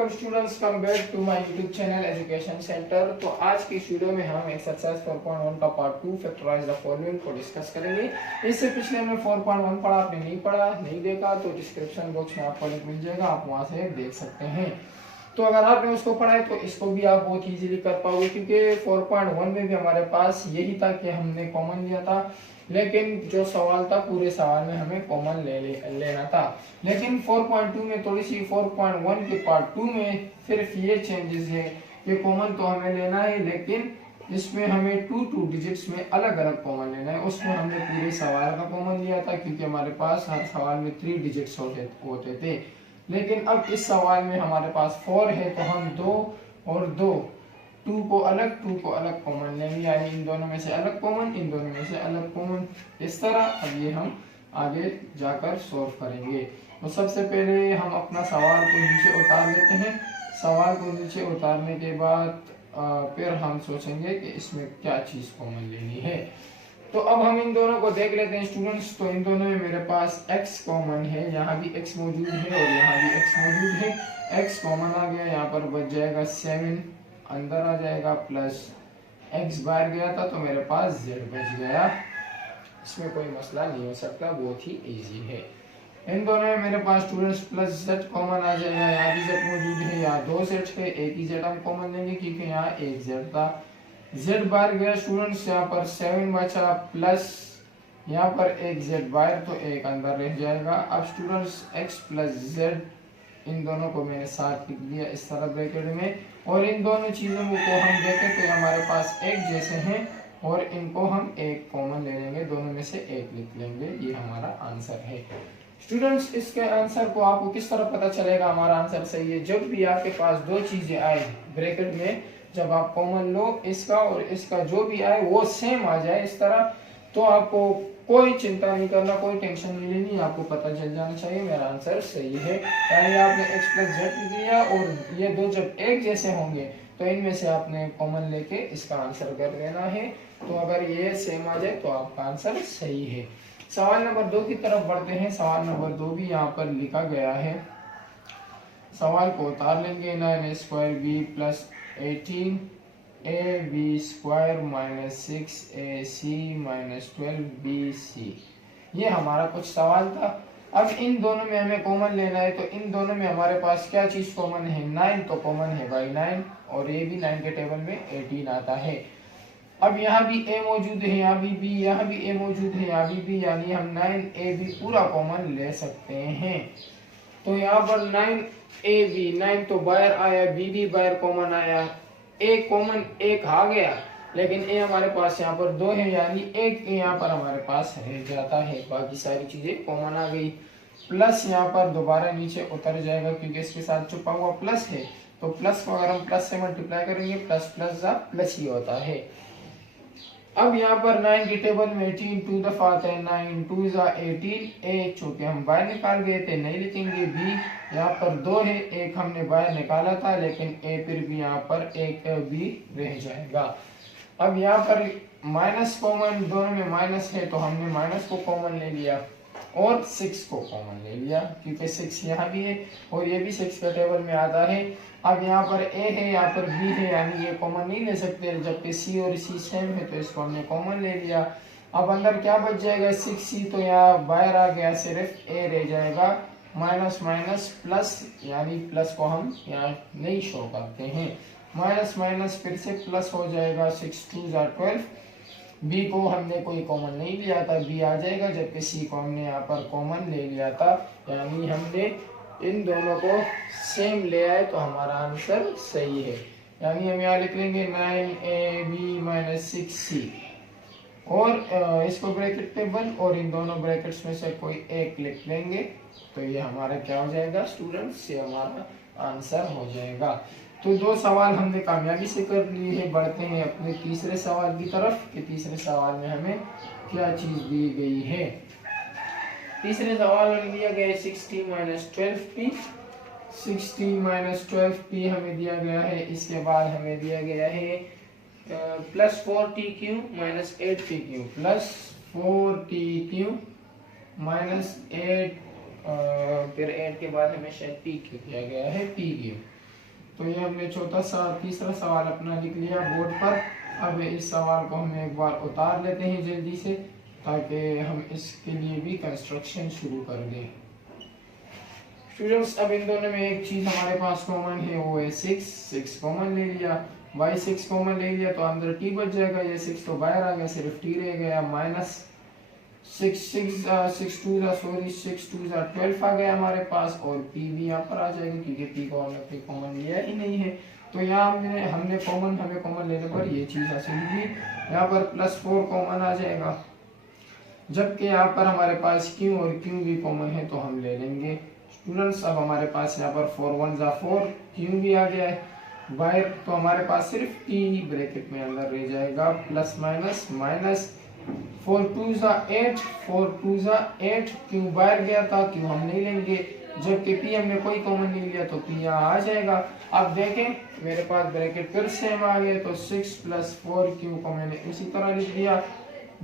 Welcome students, come back to my YouTube channel education centre. तो आज की इस वीडियो में हम एक्सरसाइज 4.1 का पार्ट 2 फैक्टराइज द फॉलोइंग को डिस्कस करेंगे। इससे पिछले हमने 4.1 पढ़ा, आपने नहीं पढ़ा, नहीं देखा तो डिस्क्रिप्शन बॉक्स में आपको लिंक मिल जाएगा, आप वहां से देख सकते हैं। तो अगर आपने उसको पढ़ा है तो इसको भी आप बहुत इजीली कर पाओगे, क्योंकि 4.1 में भी हमारे पास यही था कि हमने कॉमन लिया था, लेकिन जो सवाल था पूरे सवाल में हमें कॉमन लेना था। लेकिन 4.2 में थोड़ी सी 4.1 के पार्ट 2 में सिर्फ ये चेंजेस है कि कॉमन तो हमें लेना है, लेकिन इसमें हमें 2 डिजिट्स में अलग अलग कॉमन लेना है। उसमें हमने पूरे सवाल का कॉमन लिया था, क्योंकि हमारे पास हर सवाल में 3 डिजिट्स होते थे। लेकिन अब इस सवाल में हमारे पास 4 है, तो हम 2 और 2 2 को अलग कॉमन लेंगे, यानी इन दोनों में से अलग कॉमन, इन दोनों में से अलग कॉमन। इस तरह अब ये हम आगे जाकर सॉल्व करेंगे। तो सबसे पहले हम अपना सवाल को नीचे उतार लेते हैं। सवाल को नीचे उतारने के बाद फिर हम सोचेंगे कि इसमें क्या चीज कॉमन लेनी है। तो अब हम इन दोनों को देख लेते हैं स्टूडेंट्स। तो इन दोनों में मेरे पास x कॉमन है, यहाँ भी x मौजूद है और यहाँ भी x मौजूद है। x कॉमन आ गया, यहाँ पर बच जाएगा 7 अंदर आ जाएगा, प्लस x बाहर गया था तो मेरे पास z बच गया। इसमें कोई मसला नहीं हो सकता, बहुत ही इजी है। इन दोनों में मेरे पास स्टूडेंट्स प्लस z कॉमन आ जाएगा, यहाँ भी z मौजूद है, यहाँ 2 z है, एक ही z हम कॉमन लेंगे क्योंकि यहाँ एक z था। z बाहर गया स्टूडेंट्स, यहाँ पर 7 बचा, प्लस यहाँ पर एक z बाहर तो एक अंदर रह जाएगा। अब स्टूडेंट्स x प्लस z इन दोनों को मैंने साथ लिख दिया इस तरह ब्रैकेट में, और इन दोनों चीजों को हम देखें तो हमारे पास एक जैसे हैं और इनको हम एक कॉमन ले लेंगे, दोनों में से एक लिख लेंगे। ये हमारा आंसर है स्टूडेंट्स। इसके आंसर को आपको किस तरह पता चलेगा हमारा आंसर सही है? जब भी आपके पास दो चीजें आए ब्रैकेट में, जब आप कॉमन लो, इसका और इसका जो भी आए वो सेम आ जाए इस तरह, तो आपको कोई चिंता नहीं करना, कोई टेंशन नहीं लेनी, आपको पता चल जाना चाहिए मेरा आंसर सही है। यानी आपने x प्लस z लिख दिया और ये दो जब एक जैसे होंगे तो इनमें से आपने कॉमन लेके इसका आंसर कर लेना है। तो अगर ये सेम आ जाए तो आपका आंसर सही है। सवाल नंबर 2 की तरफ बढ़ते हैं। सवाल नंबर 2 भी यहाँ पर लिखा गया है। सवाल को उतार लेंगे। 9 square B plus 18 A B square minus 6 A C minus 12 B C, ये हमारा कुछ सवाल था। अब इन दोनों में हमें कॉमन लेना है, तो इन दोनों में हमारे पास क्या चीज कॉमन है? 9 तो कॉमन है भाई 9, और ये भी 9 के टेबल में 18 आता है। अब यहाँ भी a मौजूद है, यहाँ भी b, यहाँ भी a मौजूद है, यहाँ भी b, यानी हम 9a भी पूरा कॉमन ले सकते हैं। तो यहाँ पर 9ab, 9 तो बाहर आया, b भी बाहर कॉमन आया, a कॉमन एक आ गया, लेकिन a हमारे पास यहाँ पर 2 है, यानी एक यहाँ पर हमारे पास रह जाता है, बाकी सारी चीजें कॉमन आ गई। प्लस यहाँ पर दोबारा नीचे उतर जाएगा क्योंकि इसके साथ छुपा हुआ प्लस है, तो प्लस को अगर हम प्लस से मल्टीप्लाई करेंगे, प्लस प्लस जा प्लस ही होता है। अब यहाँ पर 9 के टेबल में 18 2 दफा आता है, 9 2 जा 18, ए चूंकि हम बाहर निकाल गए थे नहीं लिखेंगे। बी यहाँ पर 2 है, एक हमने बाहर निकाला था, लेकिन ए फिर भी यहाँ पर एक बी रह जाएगा। अब यहाँ पर माइनस कॉमन, दोनों में माइनस है तो हमने माइनस को कॉमन ले लिया और 6 को कॉमन ले लिया, क्योंकि 6 यहाँ भी है और ये भी 6 के टेबल में आता है। अब यहाँ पर a है, यहाँ पर b है, यानी ये कॉमन नहीं ले सकते, जबकि c और c सेम है तो इसको हमने कॉमन ले लिया। अब अंदर क्या बच जाएगा? 6c, तो यहाँ बाहर आ गया, सिर्फ a रह जाएगा। माइनस माइनस प्लस, यानी प्लस को हम यहाँ नहीं शो करते हैं, माइनस माइनस फिर से प्लस हो जाएगा, 6 2 जा 12। b को हमने कोई कॉमन नहीं लिया था, b आ जाएगा, जबकि c को हमने यहाँ पर कॉमन ले लिया था, यानी हमने इन दोनों को सेम ले आए तो हमारा आंसर सही है। यानी हम यहाँ लिख लेंगे 9ab माइनस 6c और इसको ब्रैकेट पे बंद, और इन दोनों ब्रैकेट्स में से कोई एक लिख लेंगे, तो ये हमारा क्या हो जाएगा स्टूडेंट्स? ये हमारा आंसर हो जाएगा। तो 2 सवाल हमने कामयाबी से कर लिए हैं। बढ़ते हैं अपने तीसरे सवाल की तरफ कि तीसरे सवाल में हमें क्या चीज दी गई है। तीसरे सवाल में दिया गया है 60 माइनस 12p, 60 माइनस 12p हमें दिया गया है। इसके बाद हमें दिया गया है plus 4tq minus 8pq, plus 4tq minus 8, फिर 8 के बाद हमें शायद pq दिया गया है, pq तो ये हमने तीसरा सवाल अपना लिख लिया बोर्ड पर। अब इस सवाल को हम एक बार उतार लेते हैं जल्दी से, ताकि हम इसके लिए भी कंस्ट्रक्शन शुरू कर दें। स्टूडेंट्स, अब इन दोनों में एक चीज हमारे पास कॉमन है, वो है 6 कॉमन ले लिया। बाई 6 कॉमन ले लिया तो अंदर टी बच जाएगा, ये 6 तो बाहर आ गया, सिर्फ टी रह गया। माइनस 6 टू 12 आ गया हमारे पास, और पी भी यहाँ पर आ जाएगा क्योंकि पी को हमने कॉमन लिया ही नहीं है। तो यहाँ हमें हमें कॉमन लेने पर ये चीज हासिल हुई। यहाँ पर +4 कॉमन आ जाएगा, जबकि यहाँ पर हमारे पास क्यू और क्यू भी कॉमन है तो हम ले लेंगे। स्टूडेंट्स, अब हमारे पास यहाँ पर 4 1 4 क्यू भी आ गया है बाहर, तो हमारे पास सिर्फ टी ब्रैकेट में अंदर रह जाएगा, प्लस माइनस माइनस 4 2 8 क्यू बाहर गया था, क्यू हम नहीं लेंगे, जबकि पी हमने कोई कॉमन नहीं लिया तो पी यहाँ आ जाएगा। अब देखें मेरे पास ब्रैकेट फिर सेम आ गया, तो 6 + 4 क्यू को मैंने इसी तरह लिख दिया,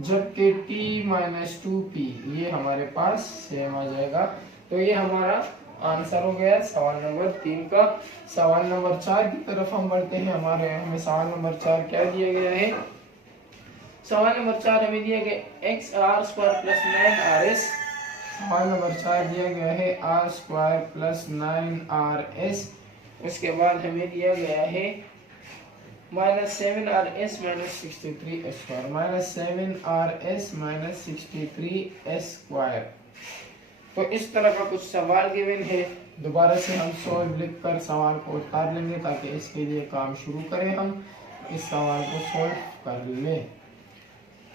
जबकि t - 2p ये हमारे पास सेम आ जाएगा। तो ये हमारा आंसर हो गया सवाल नंबर 3 का। सवाल नंबर 4 की तरफ हम बढ़ते हैं। हमें सवाल नंबर 4 क्या दिया गया है? सवाल नंबर 4 हमें दिया गया x² + 9rs। सवाल नंबर 4 दिया गया है r² + 9rs। उसके बाद हमें दिया गया है -7rs - 63s², -7rs - 63s²। तो इस तरह का कुछ सवाल गिवन है। दोबारा से हम सॉल्व लिख कर सवाल को उतार लेंगे ताकि इसके लिए काम शुरू करें, हम इस सवाल को सॉल्व कर लें।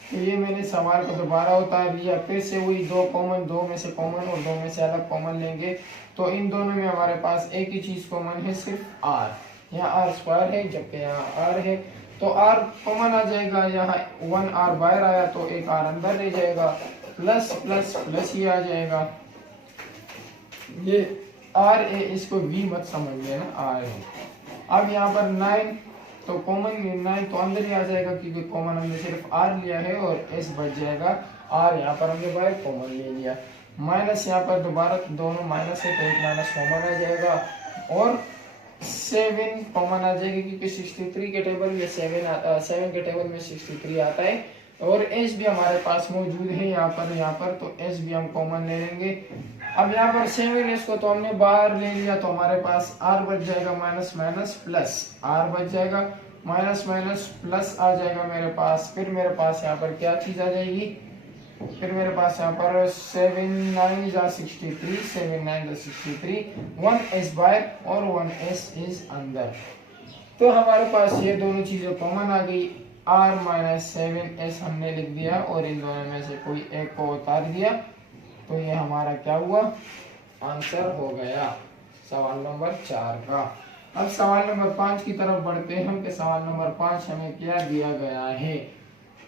तो ये मैंने सवाल को दोबारा उतार लिया, फिर से वही दो में से कॉमन और दो में से अलग कॉमन लेंगे। तो इन दोनों में हमारे पास एक ही चीज कॉमन है, सिर्फ r। यहाँ r² है जबकि यहाँ r है, तो r कॉमन आ जाएगा। यहाँ 1r बाहर आया तो एक r अंदर रह जाएगा, प्लस प्लस प्लस ही आ जाएगा। ये r है, इसको v मत समझ लेना, r है। अब यहाँ पर 9 तो कॉमन 9 तो अंदर ही आ जाएगा क्योंकि कॉमन हमने सिर्फ r लिया है, और s बच जाएगा। r यहाँ पर हमने बाहर कॉमन ले लिया। माइनस यहाँ पर दोबारा दोनों माइनस है तो एक माइनस कॉमन आ जाएगा, और 7 कॉमन आ जाएगी क्योंकि 63 के टेबल में 7 के टेबल में 63 आता है, और s भी हमारे पास मौजूद है यहाँ पर तो s भी हम कॉमन ले लेंगे। अब यहाँ पर 7s को तो हमने बाहर ले लिया, तो हमारे पास r बच जाएगा, माइनस माइनस प्लस r बच जाएगा, माइनस माइनस प्लस आ जाएगा मेरे पास। फिर मेरे पास यहाँ पर क्या चीज आ जाएगी? फिर मेरे पास यहाँ पर 7 9 = 63, 7 9 = 63, 1s बाहर और 1s इज अंदर। तो हमारे पास ये दोनों चीजें कॉमन आ गई, r - 7s हमने लिख दिया और इन दोनों में से कोई एक को उतार दिया, तो ये हमारा क्या हुआ? आंसर हो गया सवाल नंबर 4 का। अब सवाल नंबर 5 की तरफ बढ़ते हैं हम कि सवाल नंबर 5 हमें क्या दिया गया है।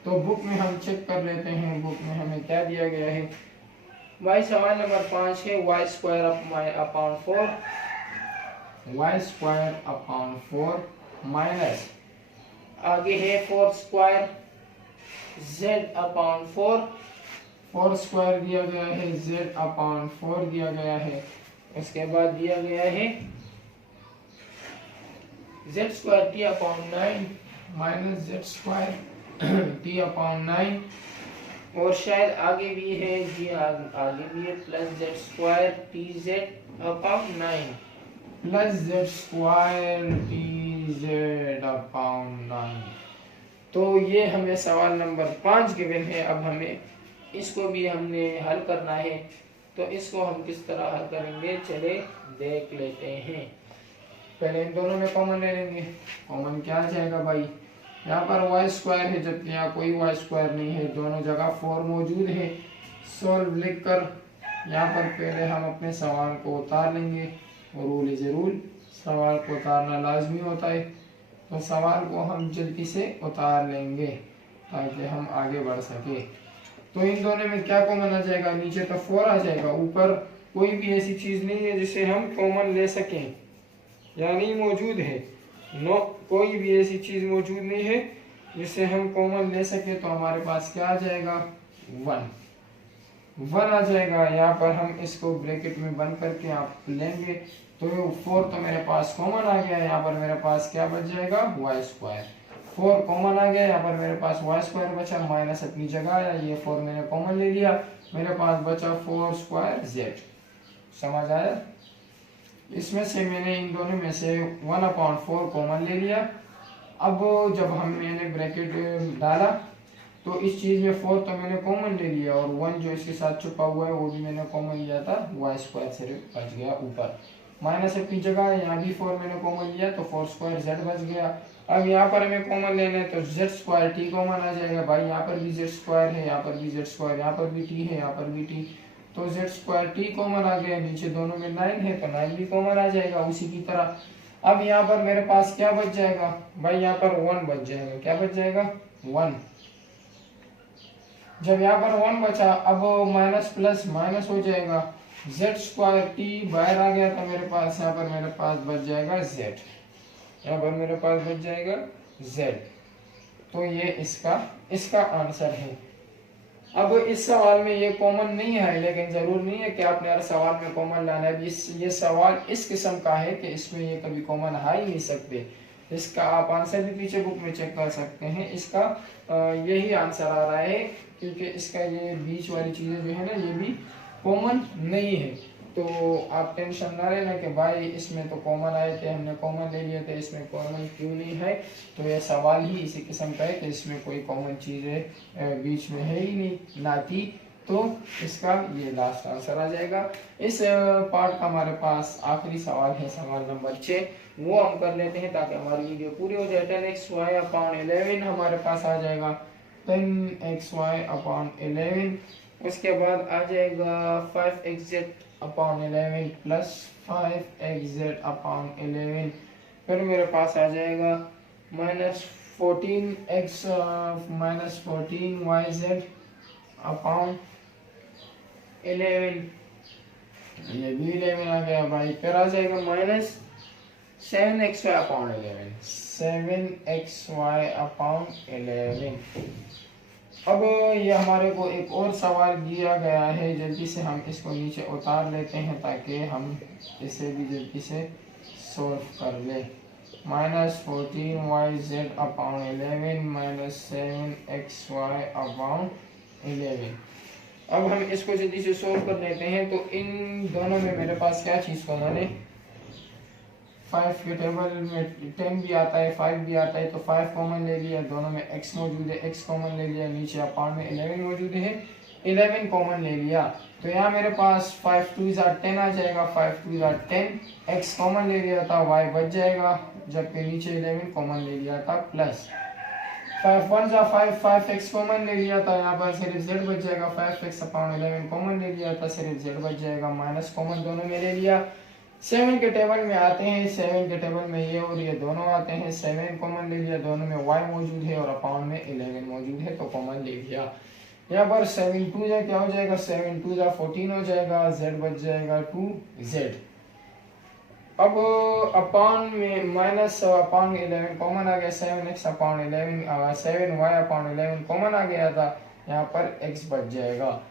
तो बुक में हम चेक कर लेते हैं, बुक में हमें क्या दिया गया है। भाई सवाल नंबर 5 है y² माइनस आगे है 4² z/4। 4² दिया गया है, z/4 दिया गया है। उसके बाद दिया गया है z² t/9 minus z² t/9, और शायद आगे भी है जी, आगे भी है plus z² tz/9 plus z² tz/9। तो ये हमें सवाल नंबर 5 गिवन है। अब हमें इसको भी हमने हल करना है, तो इसको हम किस तरह हल करेंगे चले देख लेते हैं। पहले इन दोनों में कॉमन ले लेंगे। कॉमन क्या आ जाएगा भाई? यहाँ पर y² है जबकि यहाँ कोई y² नहीं है, दोनों जगह 4 मौजूद है। सॉल्व लिख कर यहाँ पर पहले हम अपने सवाल को उतार लेंगे, और रूल इज रूल, सवाल को उतारना लाजमी होता है। तो सवाल को हम जल्दी से उतार लेंगे ताकि हम आगे बढ़ सके। तो इन दोनों में क्या कॉमन आ जाएगा? नीचे तो 4 आ जाएगा, ऊपर कोई भी ऐसी चीज नहीं है जिसे हम कॉमन ले सकें, यानी मौजूद है नो, कोई भी ऐसी चीज मौजूद नहीं है जिसे हम कॉमन ले सके। तो हमारे पास क्या आ जाएगा? 1 आ जाएगा। यहाँ पर हम इसको ब्रैकेट में बंद करके आप लेंगे तो 4 तो मेरे पास कॉमन आ गया, यहाँ पर मेरे पास क्या बच जाएगा, वाई स्क्वायर। 4 कॉमन आ गया, यहाँ पर मेरे पास वाई स्क्वायर बचा, माइनस अपनी जगह आया, ये 4 मैंने कॉमन ले लिया, मेरे पास बचा 4 स्क्वायर जेड। समझ आया? इसमें से मैंने इन दोनों में से 1/4 कॉमन ले लिया। अब जब मैंने ब्रैकेट डाला तो इस चीज में 4 तो मैंने कॉमन ले लिया और 1 जो इसके साथ छुपा हुआ है वो भी मैंने कॉमन लिया था, वाई स्क्वायर सिर्फ बच गया ऊपर, माइनस अपनी जगह, यहाँ भी 4 मैंने कॉमन लिया तो 4 स्क्वायर जेड बच गया। अब यहाँ पर हमें कॉमन लेना है तो जेड स्क्वायर टी कॉमन आ जाएगा, भाई यहाँ पर भी जेड स्क्वायर है, यहाँ पर भी जेड स्क्वायर, यहाँ पर भी टी है, यहाँ पर भी टी, तो जेड स्क्वायर टी कॉमन आ गया, नीचे दोनों में 9 है तो 9 भी कॉमन आ जाएगा उसी की तरह। अब यहाँ पर मेरे पास क्या बच जाएगा भाई, यहाँ पर 1 बच जाएगा, क्या बच जाएगा, 1। जब यहाँ पर 1 बचा, अब माइनस प्लस माइनस हो जाएगा, जेड स्क्वायर टी बाहर आ गया था मेरे पास, यहाँ पर मेरे पास बच जाएगा जेड, यहाँ पर मेरे पास बच जाएगा जेड। तो ये इसका आंसर है। अब इस सवाल में ये कॉमन नहीं है, लेकिन जरूर नहीं है कि आपने हर सवाल में कॉमन लाना है। ये सवाल इस किस्म का है कि इसमें ये कभी कॉमन आ ही नहीं सकते। इसका आप आंसर भी पीछे बुक में चेक कर सकते हैं, इसका यही आंसर आ रहा है, क्योंकि इसका ये बीच वाली चीजें जो है ना ये भी कॉमन नहीं है। तो आप टेंशन ना लेना कि भाई इसमें तो कॉमन आए थे, हमने कॉमन ले लिए थे, इसमें कॉमन क्यों नहीं है। तो ये सवाल ही इसी किस्म का है कि इसमें कोई कॉमन चीज़ें बीच में है ही नहीं, ना थी, तो इसका ये लास्ट आंसर आ जाएगा। इस पार्ट का हमारे पास आखिरी सवाल है, सवाल नंबर 6, वो हम कर लेते हैं ताकि हमारी वीडियो पूरी हो जाए। 10xy/11 हमारे पास आ जाएगा, 10xy/11, उसके बाद आ जाएगा 5xz/11 प्लस 5xz/11, फिर मेरे पास आ जाएगा -14x-14yz/11, ये भी 11 आ गया भाई। फिर आ जाएगा -7xy/11। अब ये हमारे को एक और सवाल दिया गया है, जल्दी से हम इसको नीचे उतार लेते हैं ताकि हम इसे भी जल्दी से सॉल्व कर ले। -14yz/11 -7xy/11। अब हम इसको जल्दी से सॉल्व कर लेते हैं। तो इन दोनों में मेरे पास क्या चीज़ कॉमन है, 5 के टेबल में 10 भी आता है, 5 भी आता है, तो 5 कॉमन ले लिया, दोनों में x मौजूद है, x कॉमन ले लिया, नीचे अपान में 11 मौजूद है, 11 कॉमन ले लिया। तो यहाँ मेरे पास 5 2 10 आ जाएगा, 5 2 10, x कॉमन ले लिया था, y बच जाएगा, जबकि नीचे 11 कॉमन ले लिया था, प्लस 5 1 5, 5x कॉमन ले लिया था, यहाँ पर सिर्फ z बच जाएगा, 5x/11 कॉमन ले लिया था, सिर्फ z बच जाएगा, माइनस कॉमन दोनों में ले लिया। 7 के टेबल में आते हैं, 7 के टेबल में ये और ये दोनों आते हैं, 7 कॉमन ले लिया, दोनों में y मौजूद है और अपाउंड में 11 मौजूद है, तो कॉमन ले लिया। यहाँ पर 7 2 क्या हो जाएगा, 7 2 14 हो जाएगा, z बच जाएगा 2z। अब अपाउंड में माइनस अपाउंड 11 कॉमन आ गया, 7x/11 7y/11 कॉमन आ गया था, यहाँ पर x बच जाएगा।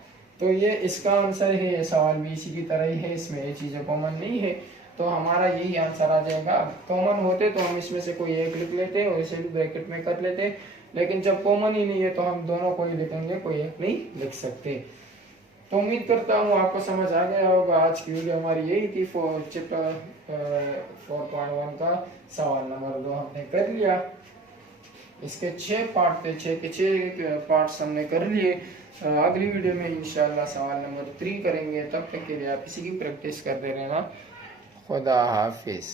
तो ये इसका आंसर है। ये सवाल भी इसी की तरह ही है, इसमें ये चीज़ें कॉमन नहीं है, तो हमारा यही आंसर आ जाएगा। कॉमन होते तो हम इसमें से कोई एक लिख लेते और इसे भी ब्रैकेट में कर लेते, लेकिन जब कॉमन ही नहीं है तो हम दोनों को ही लिखेंगे, कोई एक नहीं लिख सकते। तो उम्मीद करता हूँ आपको समझ आ गया होगा। आज की वीडियो हमारी यही थी, चैप्टर 4.1 का सवाल नंबर 2 हमने कर लिया। इसके 6 पार्ट थे, 6 के 6 पार्ट्स हमने कर लिए। अगली वीडियो में इंशाल्लाह सवाल नंबर 3 करेंगे। तब तक के लिए आप इसी की प्रैक्टिस करते रहना। खुदा हाफिज।